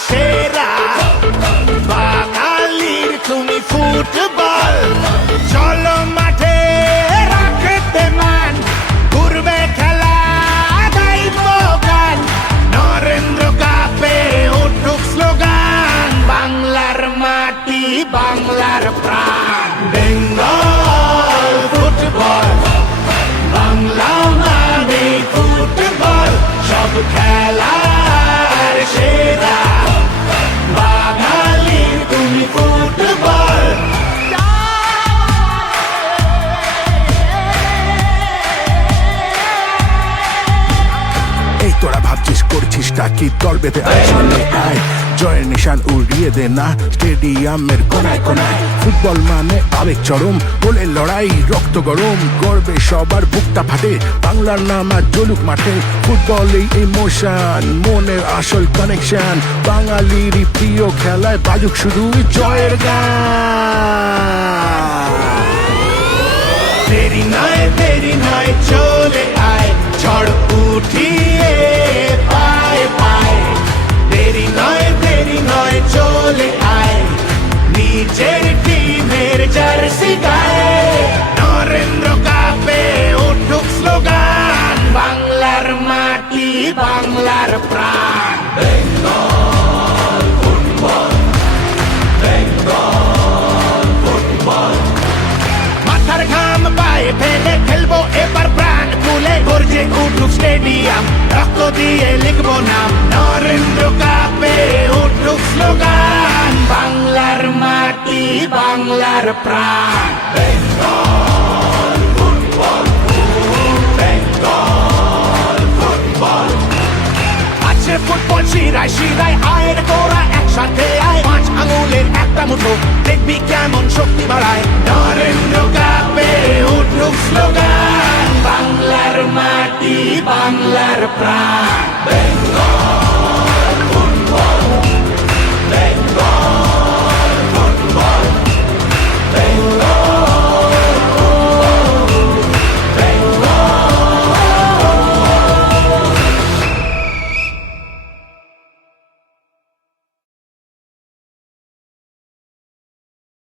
সেরা বাঙালির তুমি ফুটবল চলো মাঠে রাখতে মান ঘুরবে খেলা গাইব গান নরেন্দ্র কাপে উঠুক স্লোগান বাংলার মাটি বাংলার প্রাণ বেঙ্গল ফুটবল বাংলা মানে ফুটবল সব খেলার সেরা বাঙালির তুমি ফুটবল এই তোরা ভাবছিস করছিস কি দল বেঁধে আসলে আয় জয়ের নিশান উড়িয়ে দে না স্টেডিয়ামের কোনায় কোনায় ফুটবল মানে আবেগ চরম বলে লড়াই রক্ত গরম করবে সবার বুকটা ফাটে বাংলার নাম আর জ্বলুক মাঠে ফুটবল এই ইমোশন মনের আসল কানেকশন বাঙালিরই প্রিয় খেলায় বাজুক শুধু জয়ের গান দেরি নয় চলে আয় ঝড় উঠিয়ে পায় পায় দেরি নয় চলে আয় নিজের টিমের জার্সি গায়ে নরেন্দ্র কাপে উঠুক স্লোগান বাংলার মাটি বাংলার প্রাণ বেঙ্গল ফুটবল বেঙ্গল ফুটবল মাথার ঘাম পায়ে ফেলে খেলবো এবার প্রাণ খুলে গর্জে উঠুক স্টেডিয়াম রক্ত দিয়ে লিখবো নাম নরেন্দ্র কাপে উঠুক স্লোগান বাংলার মাটি বাংলার প্রাণ বেঙ্গল ফুটবল বেঙ্গল ফুটবল আছে ফুটবল শিরায় শিরায় আয়ের গোড়া একসাথে আয় পাঁচ আঙুলের একটা মুঠো দেখবি কেমন শক্তি বাড়ায় নরেন্দ্র কাপে উঠুক স্লোগান বাংলার মাটি বাংলার প্রাণ বেঙ্গল